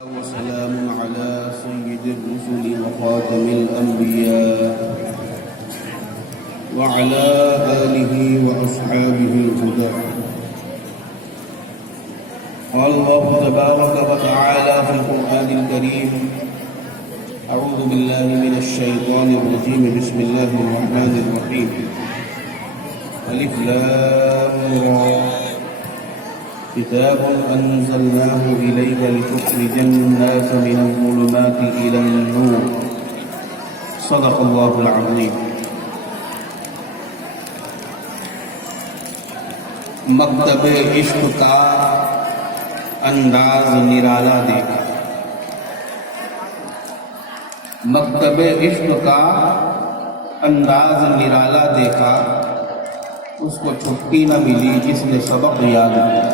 وسلام على سيد الرسل وخاتم الأنبياء وعلى آله وأصحابه الهدى. قال الله تبارك وتعالى في القرآن الكريم: أعوذ بالله من الشيطان الرجيم. بسم الله الرحمن الرحيم. ألف لام را كتاب أنزلناه إليك لتخرج الناس من الظلمات إلى النور. صدق الله العظيم. مکتب عشق کا انداز نرالا دیکھا. مکتب عشق کا انداز نرالا دیکھا. اس کو چھٹی نہ ملی جس نے سبق یاد کیا.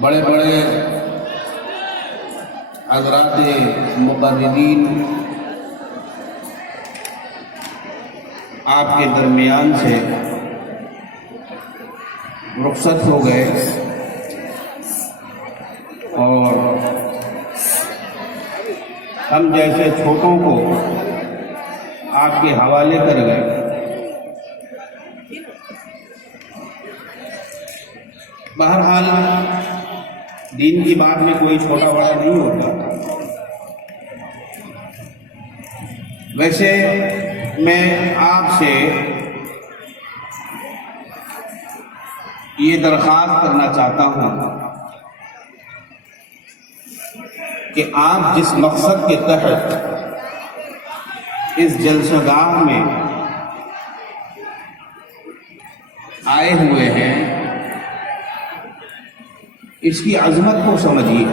بڑے بڑے حضرات مقررین آپ کے درمیان سے رخصت ہو گئے اور ہم جیسے چھوٹوں کو آپ کے حوالے کر گئے. بہرحال دین کی بات میں کوئی چھوٹا بڑا نہیں ہوتا. ویسے میں آپ سے یہ درخواست کرنا چاہتا ہوں کہ آپ جس مقصد کے تحت اس جلسہ گاہ میں آئے ہوئے ہیں اس کی عظمت کو سمجھیے،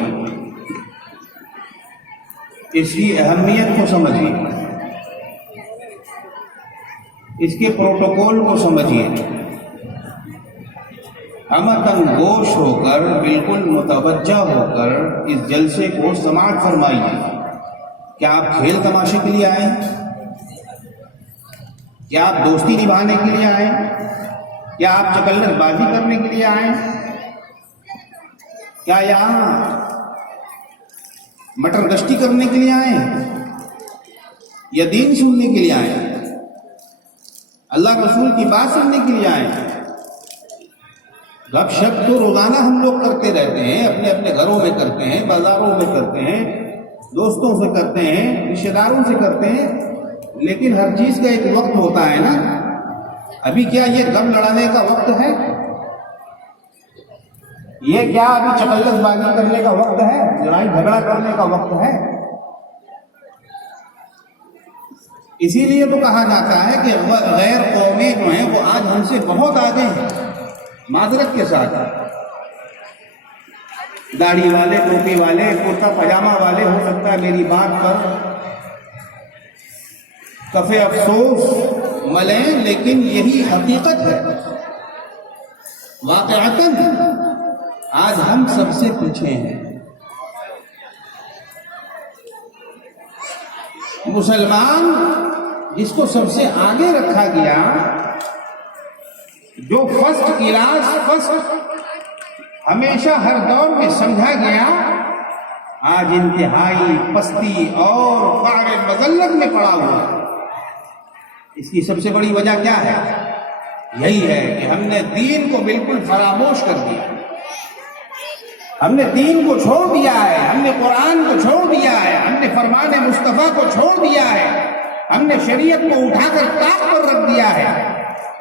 اس کی اہمیت کو سمجھیے، اس کے پروٹوکول کو سمجھیے. ہمتن گوش ہو کر، بالکل متوجہ ہو کر اس جلسے کو سماعت فرمائیے. کیا آپ کھیل تماشے کے لیے آئے؟ کیا آپ دوستی نبھانے کے لیے آئے؟ کیا آپ چکلت بازی کرنے کے لیے آئے؟ کیا یہاں مٹر گشتی کرنے کے لیے آئے یا دین سننے کے لیے آئے؟ اللہ رسول کی بات سننے کے لیے آئے؟ گپ شپ تو روزانہ ہم لوگ کرتے رہتے ہیں، اپنے اپنے گھروں میں کرتے ہیں، بازاروں میں کرتے ہیں، دوستوں سے کرتے ہیں، رشتہ داروں سے کرتے ہیں، لیکن ہر چیز کا ایک وقت ہوتا ہے نا. ابھی کیا یہ گپ لڑانے کا وقت ہے؟ یہ کیا ابھی چکلت بازی کرنے کا وقت ہے؟ لڑائی جھگڑا کرنے کا وقت ہے؟ اسی لیے تو کہا جاتا ہے کہ غیر قومیں جو ہیں وہ آج ہم سے بہت آگے ہیں. معذرت کے ساتھ داڑھی والے، ٹوپی والے، کرتا پاجامہ والے ہو سکتا ہے میری بات پر کفے افسوس ملیں، لیکن یہی حقیقت ہے. واقعتاً آج ہم سب سے پیچھے ہیں. مسلمان جس کو سب سے آگے رکھا گیا، جو فرسٹ کلاس فرسٹ ہمیشہ ہر دور میں سمجھا گیا، آج انتہائی پستی اور قعر مذلت میں پڑا ہوا. اس کی سب سے بڑی وجہ کیا ہے؟ یہی ہے کہ ہم نے دین کو بالکل فراموش کر دیا. ہم نے دین کو چھوڑ دیا ہے، ہم نے قرآن کو چھوڑ دیا ہے، ہم نے فرمان مصطفیٰ کو چھوڑ دیا ہے، ہم نے شریعت کو اٹھا کر طاق پر رکھ دیا ہے.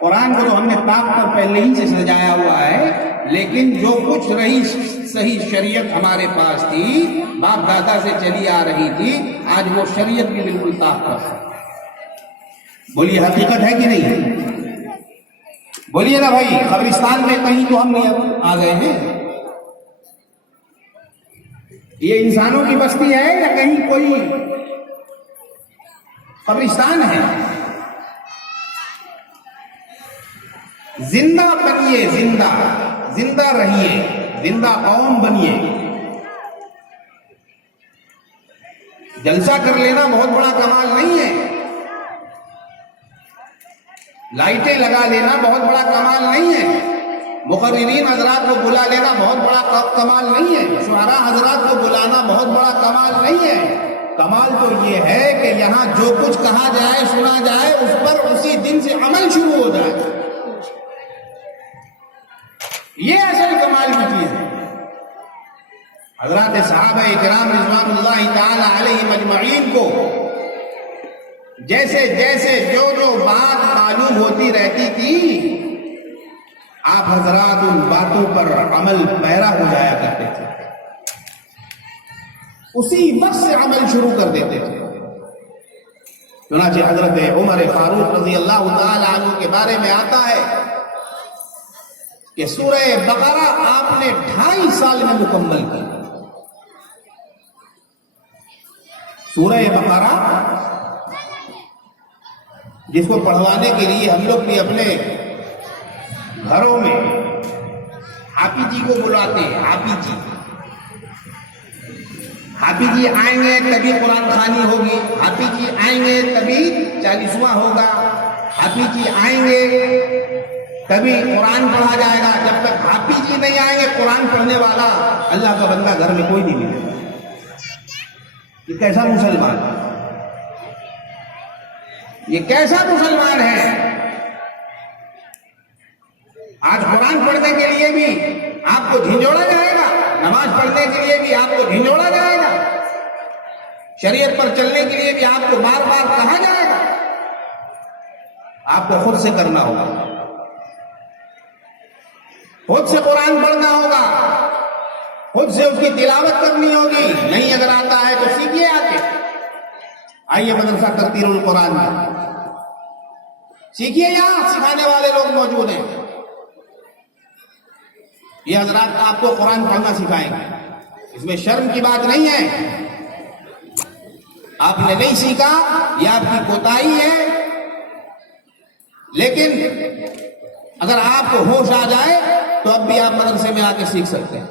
قرآن کو تو ہم نے طاق پر پہلے ہی سے سجایا ہوا ہے، لیکن جو کچھ رہی صحیح شریعت ہمارے پاس تھی، باپ دادا سے چلی آ رہی تھی، آج وہ شریعت بھی بالکل طاق پر ہے. بولیے حقیقت ہے کہ نہیں؟ بولیے نا بھائی. قبرستان میں کہیں تو ہم نہیں آ گئے ہیں. یہ انسانوں کی بستی ہے یا کہیں کوئی قبرستان ہے؟ زندہ بنیے، زندہ زندہ رہیے، زندہ قوم بنیے. جلسہ کر لینا بہت بڑا کمال نہیں ہے. لائٹیں لگا لینا بہت بڑا کمال نہیں ہے. مقررین حضرات کو بلا لینا بہت بڑا کمال نہیں ہے، شعراء حضرات کو بلانا بہت بڑا کمال نہیں ہے، کمال تو یہ ہے کہ یہاں جو کچھ کہا جائے سنا جائے اس پر اسی دن سے عمل شروع ہو جائے، یہ اصل کمال کی چیز ہے۔ حضرات صحابہ کرام رضوان اللہ تعالی علیہم اجمعین کو جیسے جیسے جو بات معلوم ہوتی رہتی تھی آپ حضرات ان باتوں پر عمل پیرا ہو جایا کرتے تھے، اسی وقت سے عمل شروع کر دیتے تھے۔ چنانچہ حضرت عمر فاروق رضی اللہ تعالی عنہ کے بارے میں آتا ہے کہ سورہ بقرہ آپ نے 2.5 سال میں مکمل کی۔ سورہ بقرہ جس کو پڑھوانے کے لیے ہم لوگ بھی اپنے گھروں میں حافظ جی کو بلاتے ہیں، حافظ جی آئیں گے تبھی قرآن خوانی ہوگی، حافظ جی آئیں گے تبھی 40واں ہوگا، حافظ جی آئیں گے تبھی قرآن پڑھا جائے گا۔ جب تک حافظ جی نہیں آئیں گے قرآن پڑھنے والا اللہ کا بندہ گھر میں کوئی نہیں ملے گا۔ یہ کیسا مسلمان ہے، یہ کیسا مسلمان ہے؟ آج قرآن پڑھنے کے لیے بھی آپ کو جھنجھوڑا جائے گا، نماز پڑھنے کے لیے بھی آپ کو جھنجھوڑا جائے گا، شریعت پر چلنے کے لیے بھی آپ کو بار بار کہا جائے گا۔ آپ کو خود سے کرنا ہوگا، خود سے قرآن پڑھنا ہوگا، خود سے اس کی تلاوت کرنی ہوگی۔ نہیں اگر آتا ہے تو سیکھیے، آتے آئیے مدرسہ ترتیل القرآن میں سیکھیے، یہاں سکھانے والے لوگ موجود ہیں، یہ حضرات آپ کو قرآن پڑھنا سکھائیں گے، اس میں شرم کی بات نہیں ہے۔ آپ نے نہیں سیکھا یہ آپ کی کوتاہی ہے، لیکن اگر آپ کو ہوش آ جائے تو اب بھی آپ مدرسے میں آ کے سیکھ سکتے ہیں،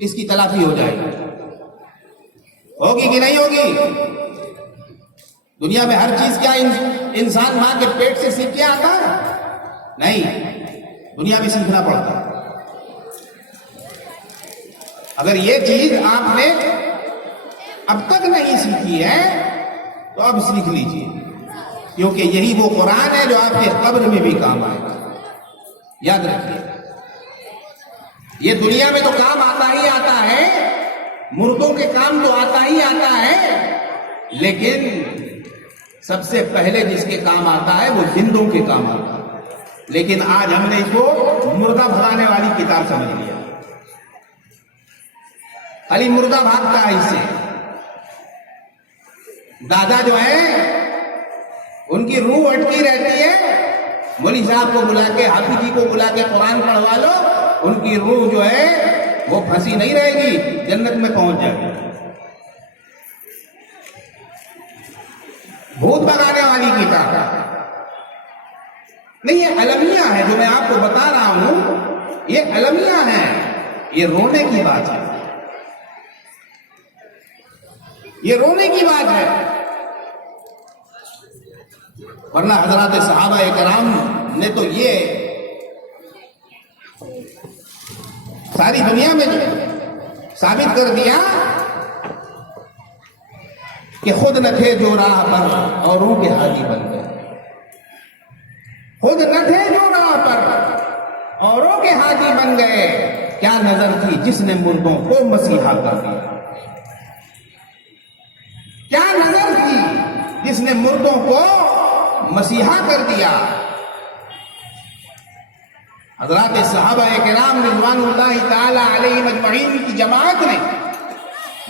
اس کی تلافی ہو جائے گی۔ ہوگی کہ نہیں ہوگی؟ دنیا میں ہر چیز کیا انسان ماں کے پیٹ سے سیکھ کے آتا ہے؟ نہیں، دنیا میں سیکھنا پڑتا ہے۔ اگر یہ چیز آپ نے اب تک نہیں سیکھی ہے تو اب سیکھ لیجیے، کیونکہ یہی وہ قرآن ہے جو آپ کے قبر میں بھی کام آئے گا۔ یاد رکھیے، یہ دنیا میں تو کام آتا ہی آتا ہے، مردوں کے کام تو آتا ہی آتا ہے، لیکن سب سے پہلے جس کے کام آتا ہے وہ زندوں کے کام آتا ہے۔ لیکن آج ہم نے اس کو مردہ بھگانے والی کتاب سمجھ لیا، خالی مردہ بھاگتا ہے اس سے۔ دادا جو ہیں ان کی روح اٹکی رہتی ہے، مولوی صاحب کو بلا کے، حافظ جی کو بلا کے قرآن پڑھوا لو، ان کی روح جو ہے وہ پھنسی نہیں رہے گی، جنت میں پہنچ جائے گی۔ بھوت بھگانے والی کتاب نہیں، یہ المیہ ہے جو میں آپ کو بتا رہا ہوں، یہ المیہ ہے، یہ رونے کی بات ہے، یہ رونے کی بات ہے۔ ورنہ حضرات صحابہ کرام نے تو یہ ساری دنیا میں ثابت کر دیا کہ خود نہ تھے جو راہ پر اوروں کے ہادی بن گئے، خود نہ تھے جو راہ پر اوروں کے ہادی بن گئے، کیا نظر تھی جس نے مردوں کو مسیحا کر دیا، کیا نظر تھی جس نے مردوں کو مسیحا کر دیا۔ حضرات صحابہ کرام رضوان اللہ تعالی علیہم اجمعین کی جماعت نے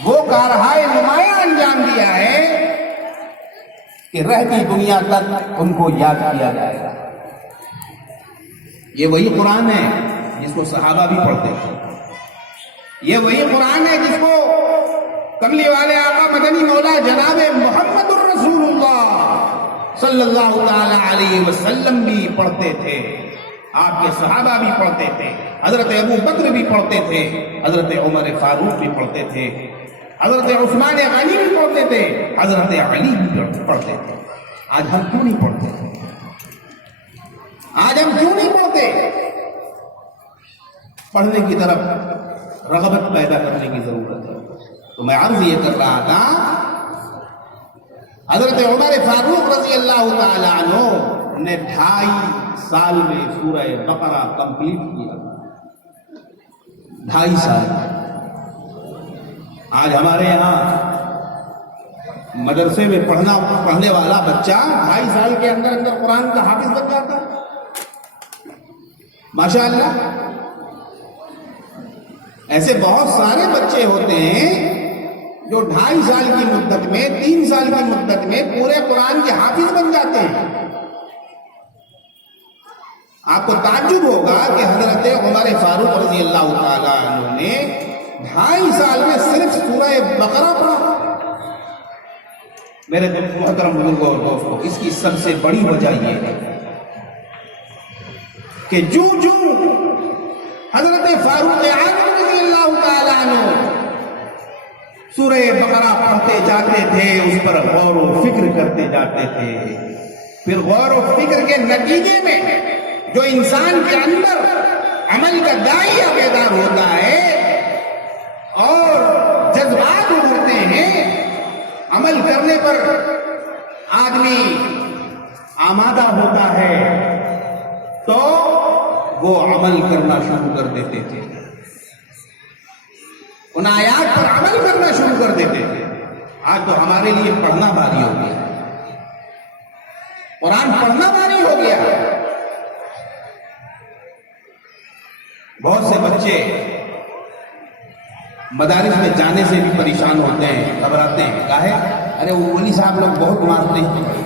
وہ کارہائے نمایاں انجام دیا ہے کہ رہتی دنیا تک ان کو یاد کیا جائے گا۔ یہ وہی قرآن ہے جس کو صحابہ بھی پڑھتے ہیں، یہ وہی قرآن ہے جس کو کملی والے آقا مدنی مولا جناب محمد الرسول اللہ صلی اللہ تعالی علیہ وسلم بھی پڑھتے تھے، آپ کے صحابہ بھی پڑھتے تھے، حضرت ابو بکر بھی پڑھتے تھے، حضرت عمر فاروق بھی پڑھتے تھے، حضرت عثمان غنی بھی پڑھتے تھے، حضرت علی بھی پڑھتے تھے۔ آج ہم کیوں نہیں پڑھتے؟ آج ہم کیوں نہیں پڑھتے؟ پڑھنے کی طرف رغبت پیدا کرنے کی ضرورت ہے. تو میں عرض یہ کر رہا تھا حضرت عمر فاروق رضی اللہ تعالی عنہ نے 2.5 سال میں سورہ بقرہ کمپلیٹ کیا. 2.5 سال. آج ہمارے یہاں مدرسے میں پڑھنے والا بچہ 2.5 سال کے اندر اندر قرآن کا حافظ بن جاتا ہے. ماشاء اللہ. ایسے بہت سارے بچے ہوتے ہیں جو 2.5 سال کی مدت میں 3 سال کی مدت میں پورے قرآن کے حافظ بن جاتے ہیں. آپ کو تعجب ہوگا کہ حضرت عمر فاروق رضی اللہ تعالی عنہ نے 2.5 سال میں صرف سورہ بقرہ پڑھا. میرے محترم بزرگوں اور دوستوں، اس کی سب سے بڑی وجہ یہ ہے کہ جو حضرت فاروق اعظم رضی اللہ تعالی عنہ سورہ بقرہ پڑھتے جاتے تھے، اس پر غور و فکر کرتے جاتے تھے، پھر غور و فکر کے نتیجے میں جو انسان کے اندر عمل کا داعیہ بیدار ہوتا ہے اور جذبات ابھرتے ہیں، عمل کرنے پر آدمی آمادہ ہوتا ہے تو وہ عمل کرنا شروع کر دیتے تھے، ان آیات پر عمل کرنا شروع کر دیتے تھے. آج تو ہمارے لیے پڑھنا بھاری ہو گیا، قرآن پڑھنا بھاری ہو گیا. بہت سے بچے مدارس میں جانے سے بھی پریشان ہوتے ہیں، گھبراتے ہیں. کاہے؟ ارے وہ ولی صاحب لوگ بہت مارتے ہیں،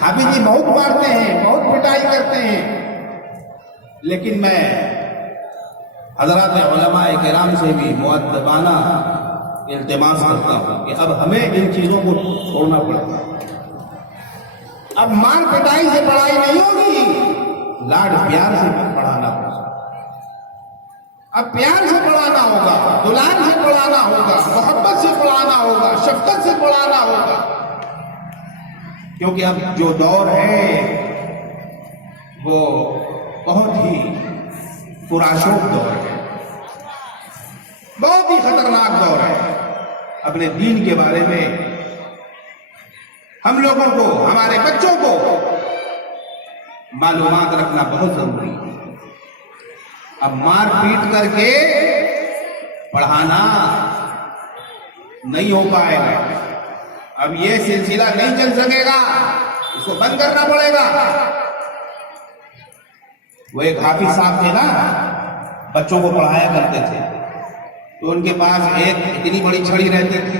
حافظ جی بہت مارتے ہیں، بہت پٹائی کرتے ہیں. لیکن میں حضرات علماء کرام سے بھی مؤدبانہ التماس کرتا ہوں کہ اب ہمیں ان چیزوں کو چھوڑنا پڑتا ہے. اب مار پٹائی سے پڑھائی نہیں ہوگی، لاڈ پیار سے پڑھانا ہوگا. اب پیار سے پڑھانا ہوگا، دلال سے پڑھانا ہوگا، محبت سے پڑھانا ہوگا، شفقت سے پڑھانا ہوگا. کیونکہ اب جو دور ہے وہ بہت ہی پرآشوب دور ہے، بہت ہی خطرناک دور ہے. اپنے دین کے بارے میں ہم لوگوں کو، ہمارے بچوں کو معلومات رکھنا بہت ضروری ہے. اب مار پیٹ کر کے پڑھانا نہیں ہو پائے گا. اب یہ سلسلہ نہیں چل سکے گا، اس کو بند کرنا پڑے گا. وہ ایک حافظ صاحب تھے نا، بچوں کو پڑھایا کرتے تھے، تو ان کے پاس ایک اتنی بڑی چھڑی رہتی تھی،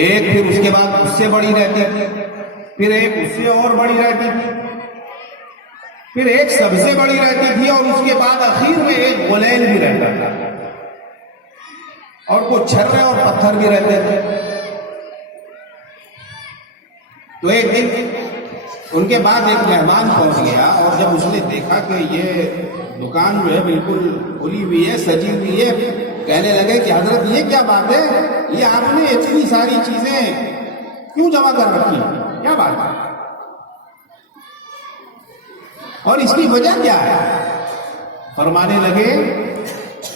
ایک پھر اس کے بعد اس سے بڑی رہتی تھی، پھر ایک اس سے اور بڑی رہتی تھی، پھر ایک سب سے بڑی رہتی تھی، اور اس کے بعد اخیر میں ایک غلیل بھی رہتا تھا، اور کچھ چھرے اور پتھر بھی رہتے تھے. تو ایک دن ان کے بعد ایک مہمان پہنچ گیا، اور جب اس نے دیکھا کہ یہ دکان جو ہے بالکل کھلی ہوئی ہے، سجی ہوئی ہے، کہنے لگے کہ حضرت یہ کیا بات ہے، یہ آپ نے اتنی ساری چیزیں کیوں جمع کر رکھی، کیا بات ہے، اور اس کی وجہ کیا ہے؟ فرمانے لگے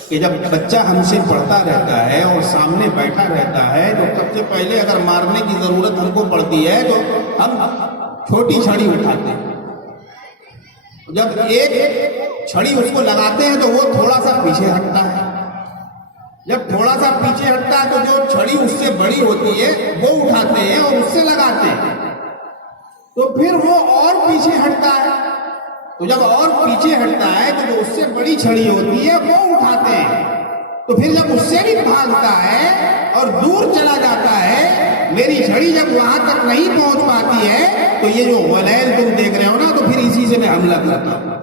کہ جب بچہ ہم سے پڑھتا رہتا ہے اور سامنے بیٹھا رہتا ہے تو سب سے پہلے اگر مارنے کی ضرورت ہم کو پڑتی ہے تو ہم چھوٹی چھڑی اٹھاتے ہیں. جب ایک چھڑی اس کو لگاتے ہیں تو وہ تھوڑا سا پیچھے ہٹتا ہے، جب تھوڑا سا پیچھے ہٹتا ہے تو جو چھڑی اس سے بڑی ہوتی ہے وہ اٹھاتے ہیں اور اس سے لگاتے ہیں، تو پھر وہ اور پیچھے ہٹتا ہے، تو جب اور پیچھے ہٹتا ہے تو جو اس سے بڑی چھڑی ہوتی ہے وہ اٹھاتے ہیں، تو پھر جب اس سے بھی بھاگتا ہے اور دور چلا جاتا ہے، میری چھڑی جب وہاں تک نہیں پہنچ پاتی ہے تو یہ جو غلیل تم دیکھ رہے ہو نا، تو پھر اسی سے میں حملہ کرتا ہوں.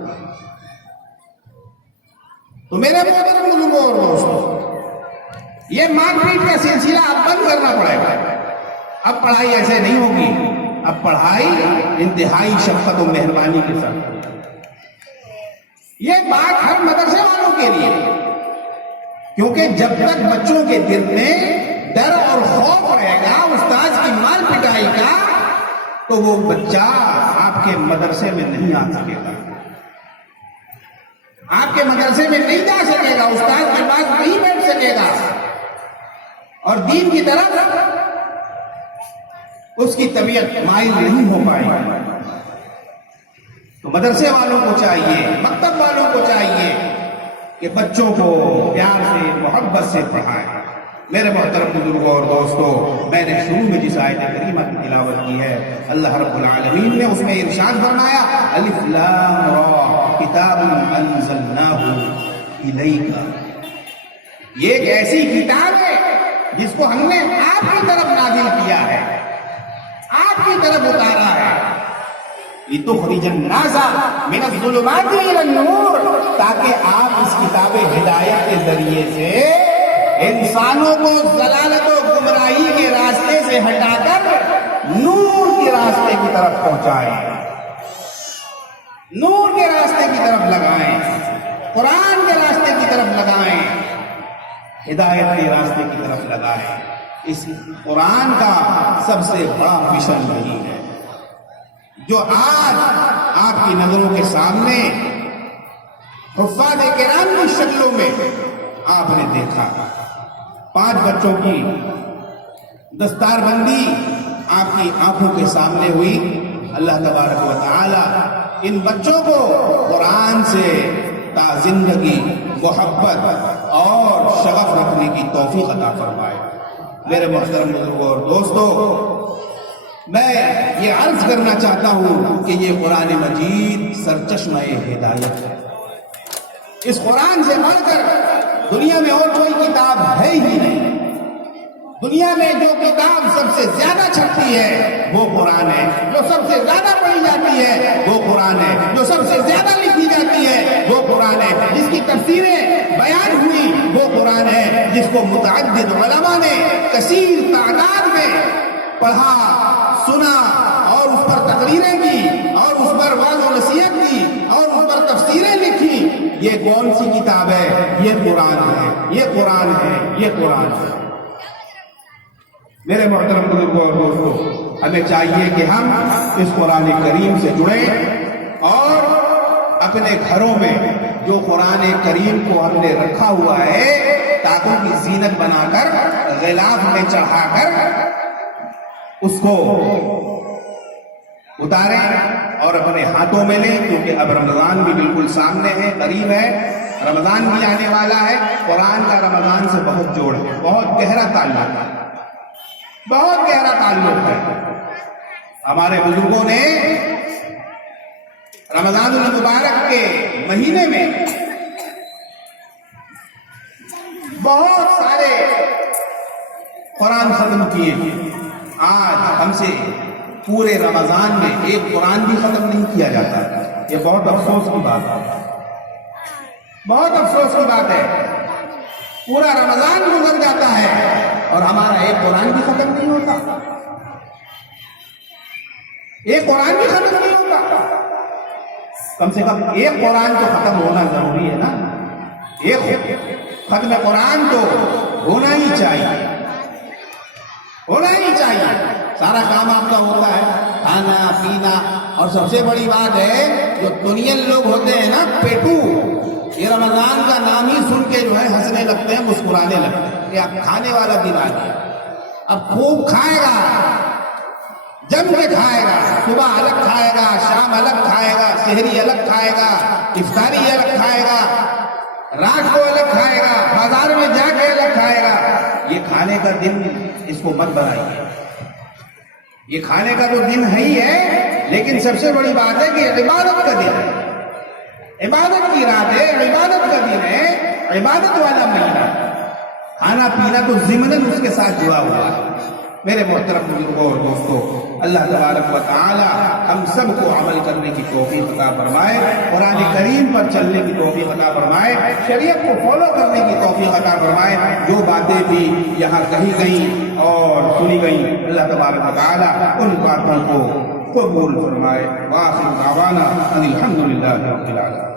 تو میرے محترم بزرگوں اور دوستوں، یہ مار پیٹ کا سلسلہ اب بند کرنا پڑے گا. اب پڑھائی ایسے نہیں ہوگی، اب پڑھائی انتہائی شفقت و مہربانی کے ساتھ. یہ بات ہر مدرسے والوں کے لیے، کیونکہ جب تک بچوں کے دل میں ڈر اور خوف رہے گا استاد کی مار پٹائی کا، تو وہ بچہ آپ کے مدرسے میں نہیں آ سکے گا. آپ کے مدرسے میں نہیں جا سکے گا، استاد کے پاس نہیں بیٹھ سکے گا، اور دین کی طرف اس کی طبیعت مائل نہیں ہو پائے گی۔ تو مدرسے والوں کو چاہیے، مکتب والوں کو چاہیے کہ بچوں کو پیار سے، محبت سے پڑھائیں۔ میرے محترم بزرگوں اور دوستوں، میں نے شروع میں جس آیت کریمہ کی تلاوت کی ہے، اللہ رب العالمین نے اس میں ارشاد فرمایا الف لام را کتاب انزلناہ الیک۔ یہ ایک ایسی کتاب ہے جس کو ہم نے آپ کی طرف نازل کیا ہے، آپ کی طرف اتارا ہے، لِتُخْرِجَ النَّاسَ مِنَ الظُّلُمَاتِ إِلَى النُّورِ، تاکہ آپ اس کتاب ہدایت کے ذریعے سے انسانوں کو ضلالت و گمراہی کے راستے سے ہٹا کر نور کے راستے کی طرف پہنچائیں، نور کے راستے کی طرف لگائیں، قرآن کے راستے کی طرف لگائیں، ہدایت کے راستے کی طرف لگائیں۔ اس قرآن کا سب سے بڑا مشن یہی ہے جو آج آپ کی نظروں کے سامنے حفاظ کرام کی شکلوں میں آپ نے دیکھا۔ 5 بچوں کی دستار بندی آپ کی آنکھوں کے سامنے ہوئی۔ اللہ تبارک و تعالی ان بچوں کو قرآن سے تا زندگی محبت اور شغف رکھنے کی توفیق عطا فرمائے۔ میرے محترم بزرگوں اور دوستوں، میں یہ عرض کرنا چاہتا ہوں کہ یہ قرآن مجید سرچشمہ ہدایت ہے۔ اس قرآن سے بڑھ کر دنیا میں اور کوئی کتاب ہے ہی نہیں۔ دنیا میں جو کتاب سب سے زیادہ چھپتی ہے وہ قرآن ہے، جو سب سے زیادہ پڑھی جاتی ہے وہ قرآن ہے، جو سب سے زیادہ لکھی جاتی ہے وہ قرآن ہے، جس کی تفسیریں بیان ہوئی وہ قرآن ہے، جس کو متعدد علماء نے کثیر تعداد میں پڑھا، سنا اور اس پر تقریریں کی اور اس پر وعظ و نصیحت کی اور اس پر تفسیریں لکھی۔ یہ کون سی کتاب ہے؟ یہ قرآن ہے، یہ قرآن ہے، یہ قرآن ہے۔ میرے محترم بزرگوں اور دوستوں، ہمیں چاہیے کہ ہم اس قرآن کریم سے جڑیں اور اپنے گھروں میں جو قرآن کریم کو ہم نے رکھا ہوا ہے تاکوں کی زینت بنا کر غلاف میں چڑھا کر اس کو اتاریں اور اپنے ہاتھوں میں لیں، کیونکہ اب رمضان بھی بالکل سامنے ہے، قریب ہے، رمضان بھی آنے والا ہے۔ قرآن کا رمضان سے بہت جوڑ ہے، بہت گہرا تعلق ہے، بہت گہرا تعلق ہے۔ ہمارے بزرگوں نے رمضان المبارک کے مہینے میں بہت سارے قرآن ختم کیے ہیں۔ آج ہم سے پورے رمضان میں ایک قرآن بھی ختم نہیں کیا جاتا، یہ بہت افسوس کی بات ہے، بہت افسوس کی بات ہے۔ پورا رمضان گزر جاتا ہے اور ہمارا ایک قرآن بھی ختم نہیں ہوتا، ایک قرآن بھی ختم نہیں ہوتا۔ کم سے کم ایک قرآن تو ختم ہونا ضروری ہے نا، ایک ختم قرآن تو ہونا ہی چاہیے، ہونا ہی چاہیے۔ سارا کام آپ کا ہوتا ہے، کھانا پینا، اور سب سے بڑی بات ہے جو دنین لوگ ہوتے ہیں نا پیٹو، یہ رمضان کا نام ہی سن کے جو ہے ہنسنے لگتے ہیں، مسکرانے لگتے ہیں کہ اب کھانے والا دن آ گیا، اب خوب کھائے گا، جم کے کھائے گا، صبح الگ کھائے گا، شام الگ کھائے گا، سحری الگ کھائے گا، افطاری الگ کھائے گا، رات کو الگ کھائے گا، بازار میں جا کے الگ کھائے گا۔ یہ کھانے کا دن اس کو مت بنائیے، یہ کھانے کا تو دن ہے ہی ہے، لیکن سب سے بڑی بات ہے کہ عبادت کا دن ہے، عبادت کی رات ہے، عبادت کا دن ہے، عبادت والا مہینہ۔ کھانا پینا تو ضمناً اس کے ساتھ جڑا ہوا ہے۔ میرے محترم بزرگوں اور دوستوں، اللہ تبارک و تعالی ہم سب کو عمل کرنے کی توفیق عطا فرمائے، قرآن کریم پر چلنے کی توفیق عطا فرمائے، شریعت کو فالو کرنے کی توفیق عطا فرمائے۔ جو باتیں بھی یہاں کہی گئیں اور سنی گئیں، اللہ تبارک و تعالی ان باتوں کو قبول فرمائے۔ وآخر دعوانا ان الحمد للہ رب العالمین۔